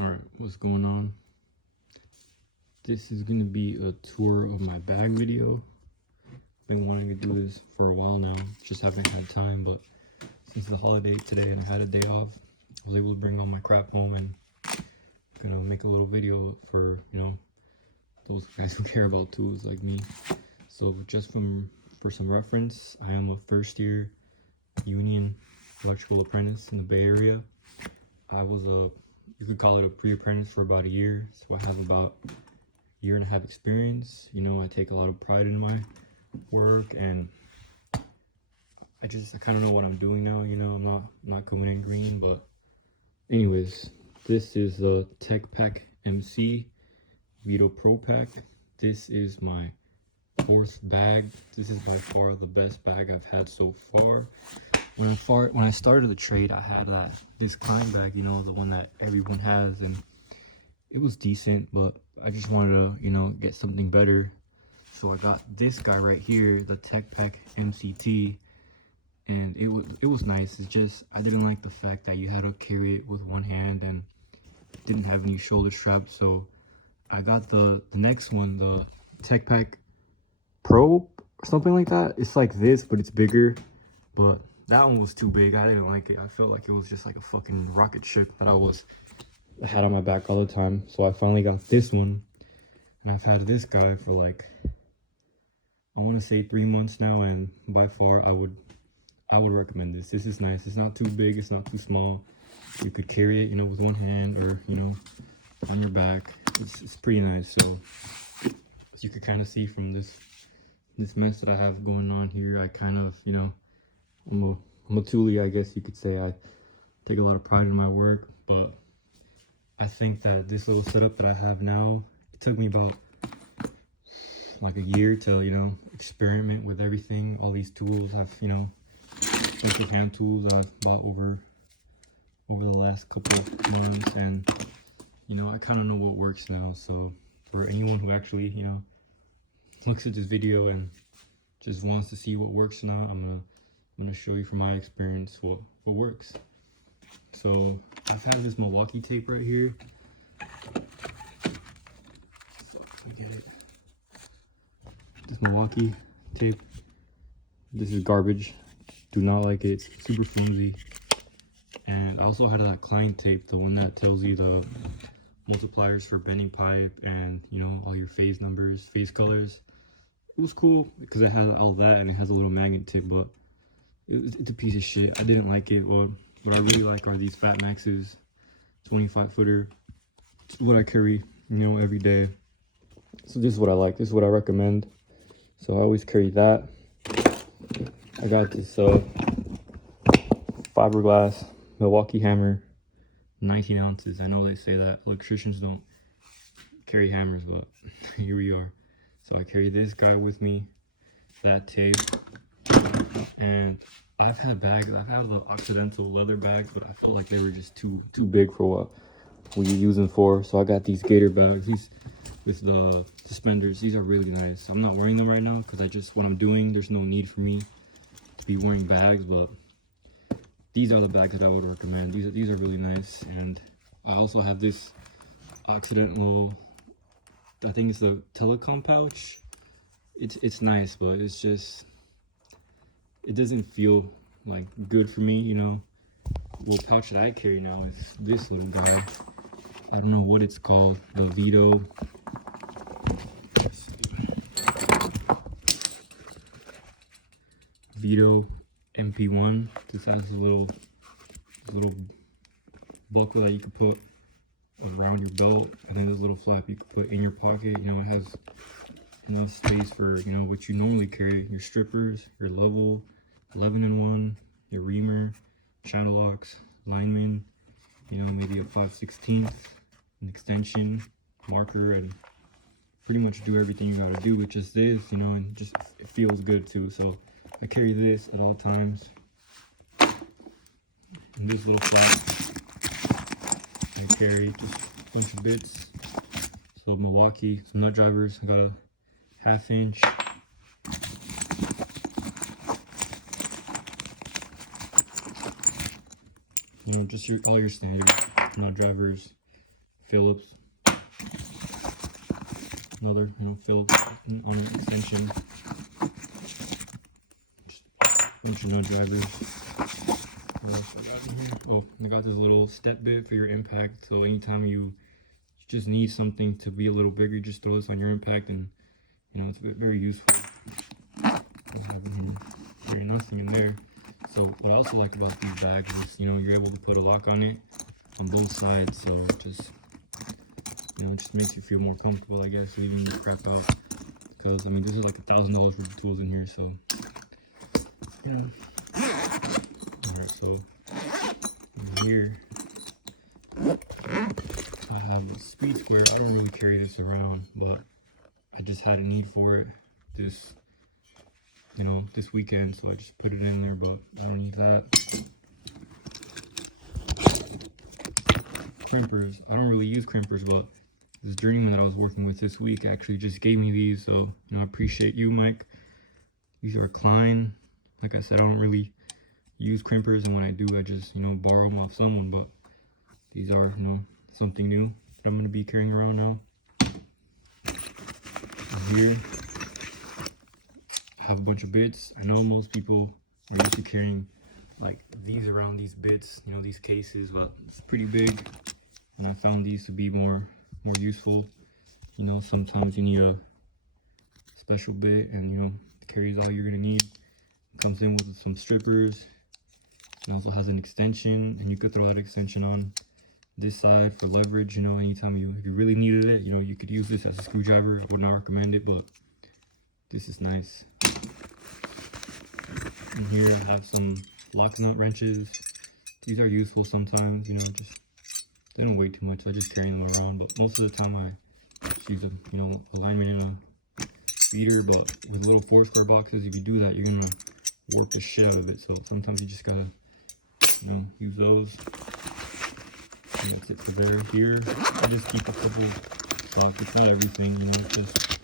All right, what's going on? This is gonna be a tour of my bag video. Been wanting to do this for a while now, just haven't had time, but since the holiday today and I had a day off, I was able to bring all my crap home and gonna make a little video for, those guys who care about tools like me. So just for some reference, I am a first year union electrical apprentice in the Bay Area. I was you could call it a pre-apprentice for about a year, so I have about a year and a half experience. I take a lot of pride in my work, and I kind of know what I'm doing now. I'm not coming in green, but anyways, this is the Tech Pack MC Veto Pro Pack. This is my fourth bag. This is by far the best bag I've had so far. When I started the trade, I had this Klein bag, the one that everyone has, and it was decent, but I just wanted to, get something better. So I got this guy right here, the Tech Pack MCT, and it was nice. It's just I didn't like the fact that you had to carry it with one hand and didn't have any shoulder straps. So I got the next one, the Tech Pack Pro or something like that. It's like this, but it's bigger. But that one was too big. I didn't like it. I felt like it was just like a fucking rocket ship that I had on my back all the time. So I finally got this one, and I've had this guy for like, I want to say 3 months now, and by far I would recommend this. This is nice. It's not too big, it's not too small. You could carry it, with one hand, or on your back. It's pretty nice. So as you could kind of see from this mess that I have going on here, I kind of, I'm a toolie, I guess you could say. I take a lot of pride in my work, but I think that this little setup that I have now, it took me about like a year to, experiment with everything. All these tools have, bunch of hand tools that I've bought over the last couple of months, and, I kind of know what works now. So for anyone who actually, looks at this video and just wants to see what works or not, I'm gonna show you from my experience what works. So I've had this Milwaukee tape right here. Fuck, let me get it. This Milwaukee tape. This is garbage. Do not like it. It's super flimsy. And I also had that Klein tape, the one that tells you the multipliers for bending pipe and all your phase numbers, phase colors. It was cool because it has all that, and it has a little magnet tip, but it's a piece of shit. I didn't like it. What I really like are these Fat Maxes, 25 footer. It's what I carry, every day. So this is what I like. This is what I recommend. So I always carry that. I got this fiberglass Milwaukee hammer, 19 ounces. I know they say that electricians don't carry hammers, but here we are. So I carry this guy with me, that tape, and I've had bags. I've had the Occidental leather bags, but I felt like they were just too big for what we use them for. So I got these gator bags. These with the suspenders. These are really nice. I'm not wearing them right now because what I'm doing, there's no need for me to be wearing bags, but these are the bags that I would recommend. These are really nice. And I also have this Occidental, I think it's the telecom pouch. It's nice, but it's just, it doesn't feel like good for me, Well, pouch that I carry now is this little guy. I don't know what it's called. The Veto. Veto MP1. This has a little buckle that you could put around your belt, and then this little flap you could put in your pocket. It has enough space for what you normally carry: your strippers, your level, 11-in-1, your reamer, channel locks, lineman, maybe a 5/16, an extension, marker, and pretty much do everything you gotta do with just this, and just it feels good too. So I carry this at all times. And this little flap, I carry just a bunch of bits. So Milwaukee, some nut drivers. I got a 1/2 inch. Just all your standard nut drivers. Phillips. Another, Phillips on an extension. Just a bunch of nut drivers. What else I got in here? Oh, I got this little step bit for your impact. So anytime you just need something to be a little bigger, you just throw this on your impact, and it's very useful. There's nothing in there. So what I also like about these bags is, you're able to put a lock on it on both sides. So it just makes you feel more comfortable, I guess, leaving the crap out. Because, this is like $1,000 worth of tools in here, so, Alright, so, in here, I have a speed square. I don't really carry this around, but I just had a need for it this weekend, so I just put it in there, but I don't need that. Crimpers. I don't really use crimpers, but this journeyman that I was working with this week actually just gave me these, so I appreciate you, Mike. These are Klein. Like I said, I don't really use crimpers, and when I do, I just borrow them off someone, but these are something new that I'm going to be carrying around now. And here I have a bunch of bits. I know most people are used to carrying like these around, these bits, these cases, but it's pretty big, and I found these to be more useful. Sometimes you need a special bit, and it carries all you're gonna need. It comes in with some strippers. It also has an extension, and you could throw that extension on this side for leverage. Anytime if you really needed it, you could use this as a screwdriver. I would not recommend it, but this is nice. And here I have some lock nut wrenches. These are useful sometimes, just they don't weigh too much, so I just carry them around. But most of the time I just use a alignment in a feeder. But with little 4-square boxes, if you do that, you're gonna warp the shit out of it. So sometimes you just gotta use those. And that's it for there. Here I just keep a couple sockets, not everything, just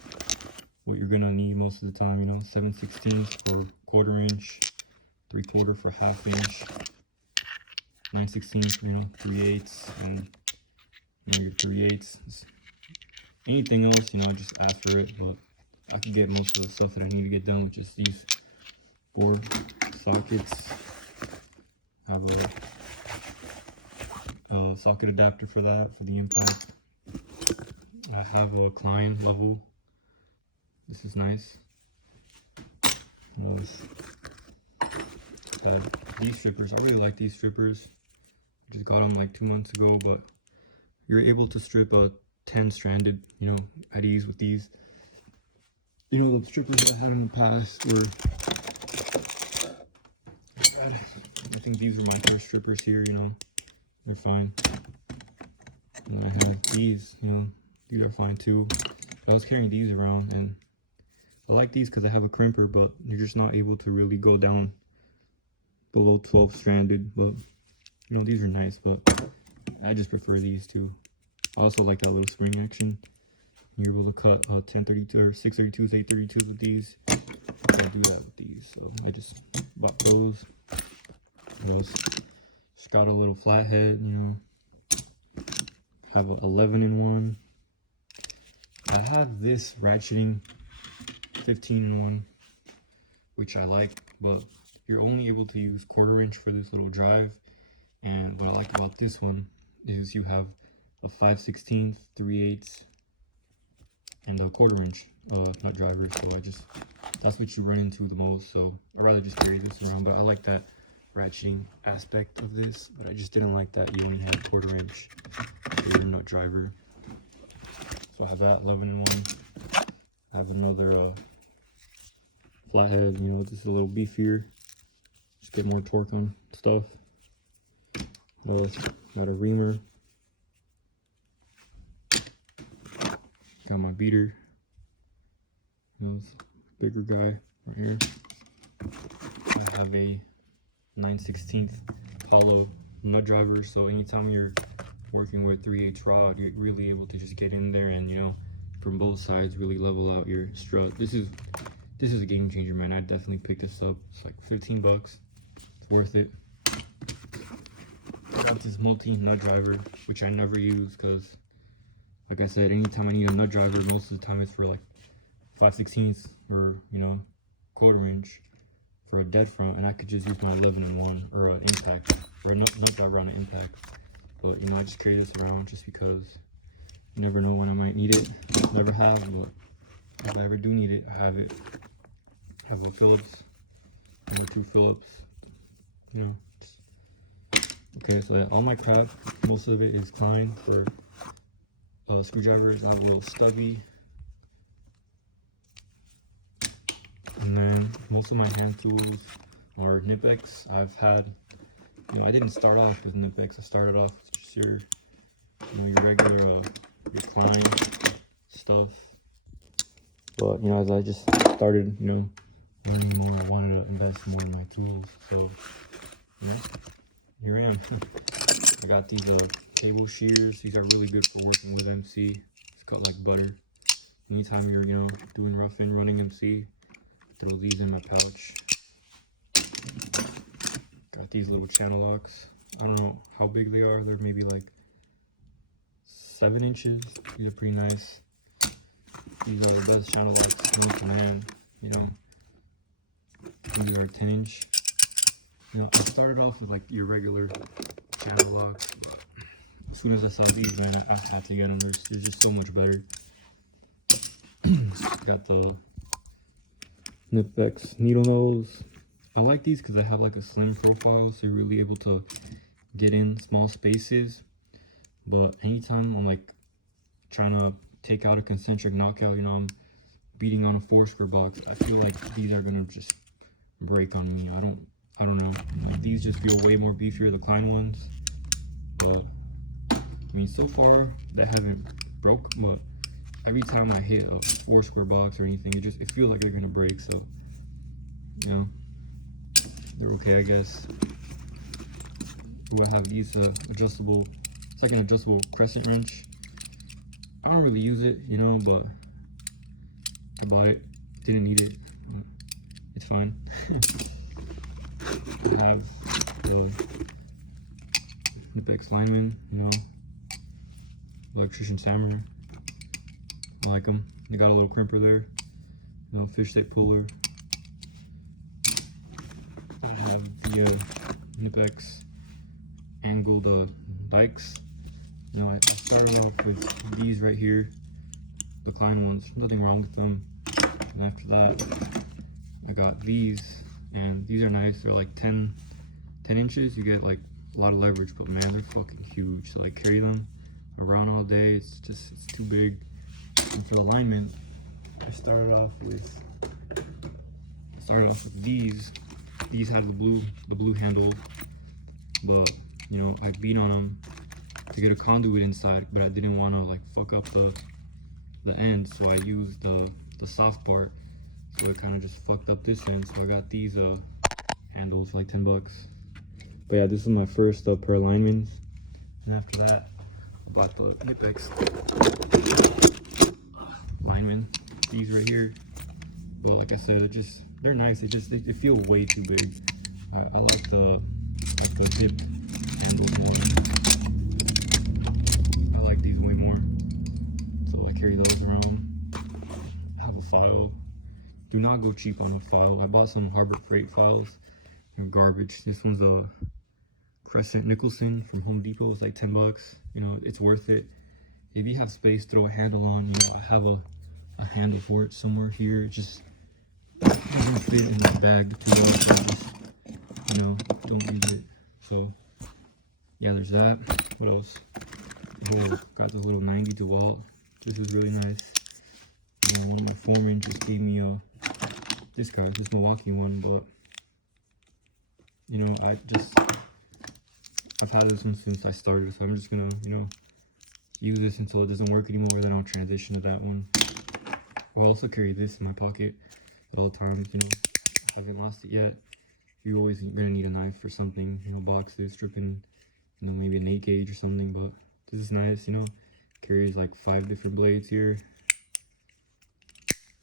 what you're gonna need most of the time. 7/16 for 1/4 inch, 3/4 for 1/2 inch, 9/16 for 3/8, and your 3/8. Anything else, just ask for it. But I can get most of the stuff that I need to get done with just these 4 sockets. I have a socket adapter for that, for the impact. I have a Klein level. This is nice. These strippers, I really like these strippers. I just got them like 2 months ago, but you're able to strip a 10-stranded, at ease with these. The strippers that I had in the past were, I think these were my first strippers here, they're fine. And then I have these, these are fine too. But I was carrying these around, and I like these because I have a crimper, but you're just not able to really go down below 12 stranded. But these are nice, but I just prefer these two. I also like that little spring action. You're able to cut 1032 or 632s, 832s with these. I do that with these, so I just bought those. Just got a little flathead, have a 11-in-1. I have this ratcheting 15-in-1, which I like, but you're only able to use 1/4 inch for this little drive. And what I like about this one is you have a 5/16, 3/8, and a 1/4 inch nut driver. So that's what you run into the most. So I'd rather just carry this around, but I like that ratcheting aspect of this, but I just didn't like that you only had 1/4 inch for your nut driver. So I have that 11-in-1. I have another flathead, this is a little beefier. Just get more torque on stuff. Got a reamer. Got my beater. This bigger guy right here. I have a 9/16 hollow nut driver, so anytime you're working with 3/8 rod, you're really able to just get in there and from both sides really level out your strut. This is a game changer, man. I definitely picked this up. It's like 15 bucks. It's worth it. I got this multi nut driver, which I never use because Like I said, anytime I need a nut driver, most of the time it's for like 5/16 or, you know, 1/4 inch for a dead front, and I could just use my 11-in-1 or an impact or a nut driver on an impact. But, you know, I just carry this around just because you never know when I might need it. Never have, but if I ever do need it, I have it. I have a Phillips, I have 2 Phillips, you know. Okay, so yeah, all my crap, most of it is Klein for screwdrivers. I have a little stubby. And then most of my hand tools are Knipex. I've had, you know, I didn't start off with Knipex. I started off with just your, you know, your regular, your Klein stuff. But, you know, as I just started, you know, learning more, I wanted to invest more in my tools. So, you know, here I am. I got these cable shears. These are really good for working with MC. It's cut like butter. Anytime you're, you know, doing roughing, running MC, throw these in my pouch. Got these little channel locks. I don't know how big they are. They're maybe like 7 inches. These are pretty nice. These are the best channel locks known to man, you know. These are 10-inch. You know, I started off with like your regular channel locks, but as soon as I saw these, man, I had to get them. They're just so much better. Got the Knipex needle nose. I like these because they have like a slim profile, so you're really able to get in small spaces. But anytime I'm like trying to take out a concentric knockout, you know, I'm beating on a 4-square box, I feel like these are gonna just break on me. I don't know. Like, these just feel way more beefier, the Klein ones. But I mean, so far they haven't broke, but every time I hit a 4-square box or anything, it feels like they're gonna break. So, you know, they're okay, I guess. Ooh, I have these adjustable. It's like an adjustable crescent wrench. I don't really use it, you know, but I bought it. Didn't need it. It's fine. I have the Knipex lineman, you know, Electrician hammer. I like them. They got a little crimper there, you know, fish tape puller. I have the Knipex angled dikes. You know, I started off with these right here, the Klein ones. Nothing wrong with them. And after that, I got these, and these are nice. They're like 10 inches. You get like a lot of leverage, but man, they're fucking huge. So I carry them around all day. It's too big. And for the alignment, I started off with these. These had the blue handle, but you know, I beat on them to get a conduit inside, but I didn't want to like fuck up the end, so I used the soft part. So it kind of just fucked up this end. So I got these handles for like 10 bucks. But yeah, this is my first pair of linemen's. And after that, I bought the Knipex linemen. These right here. But like I said, they're nice. They feel way too big. I like the zip handles more. I like these way more. So I carry those around. I have a file. Do not go cheap on a file. I bought some Harbor Freight files. They're garbage. This one's a Crescent Nicholson from Home Depot. It's like 10 bucks. You know, it's worth it. If you have space, throw a handle on. You know, I have a handle for it somewhere here. It just doesn't fit in my bag too well. So just, you know, don't use it. So yeah, there's that. What else? Got this little 90 DeWalt. This is really nice. One of my foremen just gave me this Milwaukee one, but you know, I've had this one since I started, so I'm just gonna, you know, use this until it doesn't work anymore, then I'll transition to that one. I'll also carry this in my pocket at all times, you know. I haven't lost it yet. You're always gonna need a knife for something, you know, boxes, stripping, you know, maybe an 8 gauge or something, but this is nice, you know. Carries like 5 different blades here.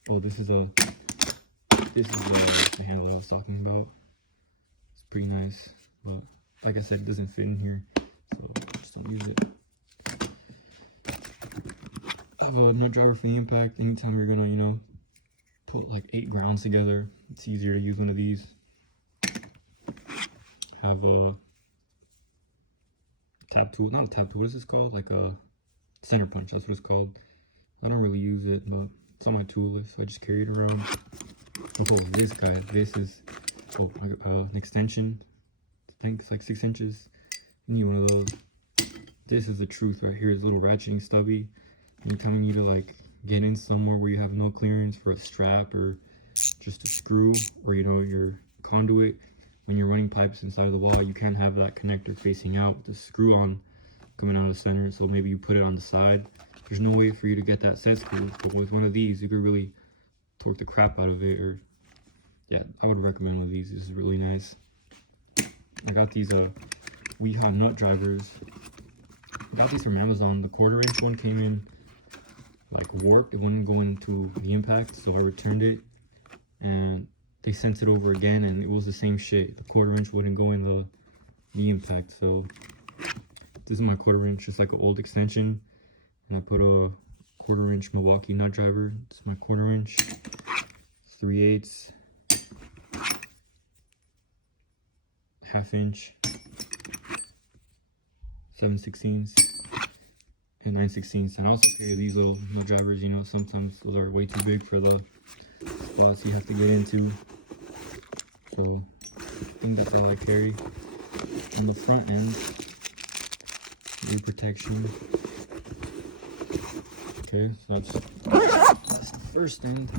Oh, this is the handle I was talking about. It's pretty nice, but like I said, it doesn't fit in here, so just don't use it. have a nut driver for the impact. Anytime you're gonna, you know, put like 8 grounds together, it's easier to use one of these. Have a tap tool, not a tap tool, what is this called? Like a center punch, that's what it's called. I don't really use it, but it's on my tool list, so I just carry it around. Oh, this guy, this is an extension. I think it's like 6 inches. You need one of those. This is the truth right here. It's a little ratcheting stubby. Anytime you need to like get in somewhere where you have no clearance for a strap or just a screw, or you know, your conduit, when you're running pipes inside of the wall, you can't have that connector facing out with the screw on coming out of the center. So maybe you put it on the side. There's no way for you to get that set screw, but with one of these you could really torque the crap out of it. Or yeah, I would recommend one of these. This is really nice. I got these Weehaw nut drivers. I got these from Amazon. The 1/4 inch one came in like warped. It wouldn't go into the impact, so I returned it and they sent it over again and it was the same shit. The 1/4 inch wouldn't go in the impact. So this is my 1/4 inch, just like an old extension, and I put a 1/4 inch Milwaukee nut driver. It's my 1/4 inch, 3/8, 1/2 inch, 7/16, and 9/16. And I also carry these little nut drivers. You know, sometimes those are way too big for the spots you have to get into. So I think that's all I carry. On the front end, ear protection. Okay, so that's the first end.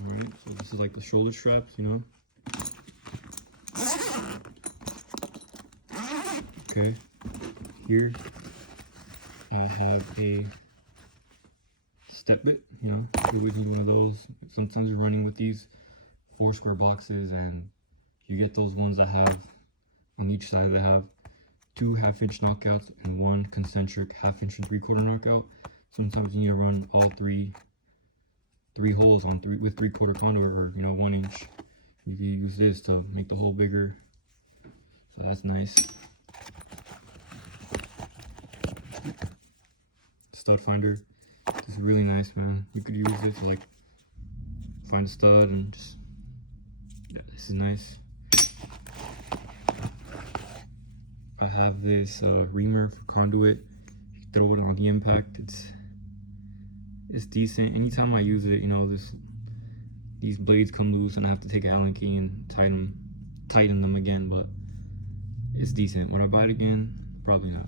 Alright, so this is like the shoulder straps, you know. Okay, here I have a step bit, you know, you would need one of those. Sometimes you're running with these 4 square boxes and you get those ones that have, on each side they have 2 1/2 inch knockouts and 1 concentric 1/2 inch and 3/4 knockout. Sometimes you need to run all three holes on with 3/4 conduit, or you know, 1 inch. You can use this to make the hole bigger, so that's nice. Stud finder. This is really nice, man. You could use it to like find a stud and just, yeah, this is nice. I have this reamer for conduit. You throw it on the impact. It's decent. Anytime I use it, you know, these blades come loose and I have to take an Allen key and tighten them again, but it's decent. Would I buy it again? Probably not.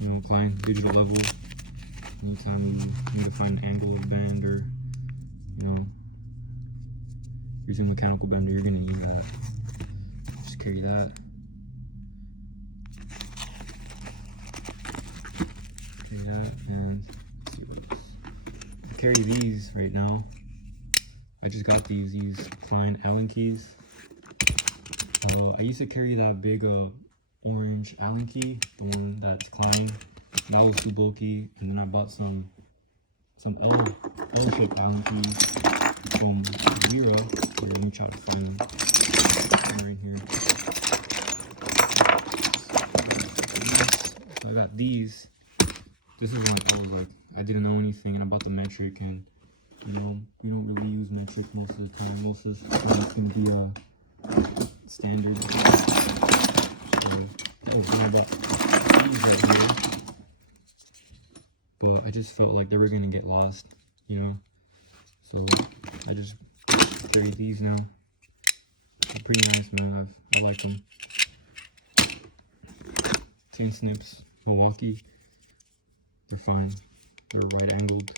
You know, Klein digital level. Anytime you need to find an angle of bend, or you know, using a mechanical bender, you're gonna need that. Just carry that. Carry that, and let's see what else. I carry these right now. I just got these Klein Allen keys. I used to carry that big orange Allen key, the one that's Klein. That was too bulky, and then I bought some L-shaped Allen keys from Zero. Here, let me try to find them. Right here. So I got these. This is when I was like, I didn't know anything, and I bought the metric, and you know, we don't really use metric most of the time. Most of the time it's gonna be standard. So that was when I bought these right here. But I just felt like they were gonna get lost, you know. So I just carry these now. They're pretty nice, man. I like them. Tin snips, Milwaukee. They're fine. They're right angled.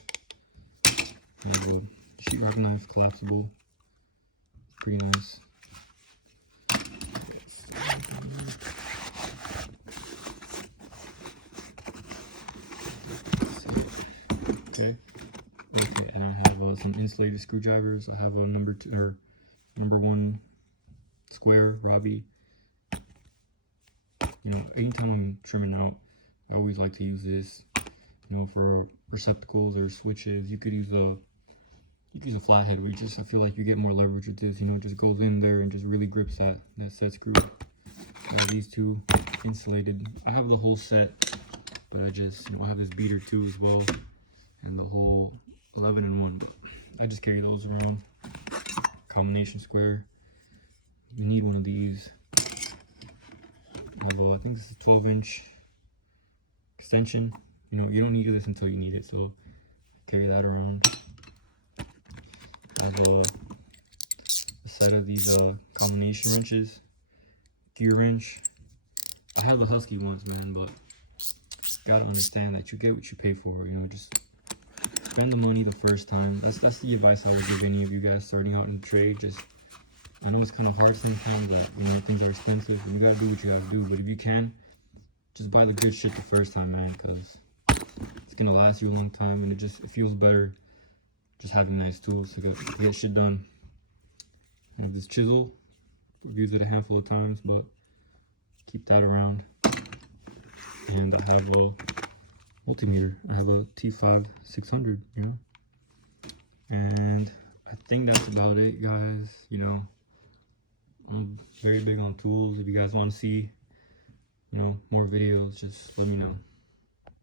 I have a sheetrock knife, collapsible. Pretty nice. Okay, and I have some insulated screwdrivers. I have a number 1 square Robbie. You know, anytime I'm trimming out, I always like to use this. You know, for receptacles or switches, you could use a flathead, which just, I feel like you get more leverage with this. You know, it just goes in there and just really grips that set screw. I have these two insulated. I have the whole set, but I just, I have this beater too as well, and the whole 11 in 1. But I just carry those around. Combination square. You need one of these. Although I think this is a 12-inch extension. You don't need this until you need it, so carry that around. I have a set of these combination wrenches, gear wrench. I have the Husky ones, man, but gotta understand that you get what you pay for. Just spend the money the first time. That's the advice I would give any of you guys starting out in the trade. I know it's kind of hard sometimes that things are expensive and you gotta do what you gotta do, but if you can, just buy the good shit the first time, man, because it's gonna last you a long time, and it feels better just having nice tools to get shit done. I have this chisel. I've used it a handful of times, but keep that around. And I have a multimeter. I have a T5 600, and I think that's about it, guys. I'm very big on tools. If you guys want to see more videos, just let me know.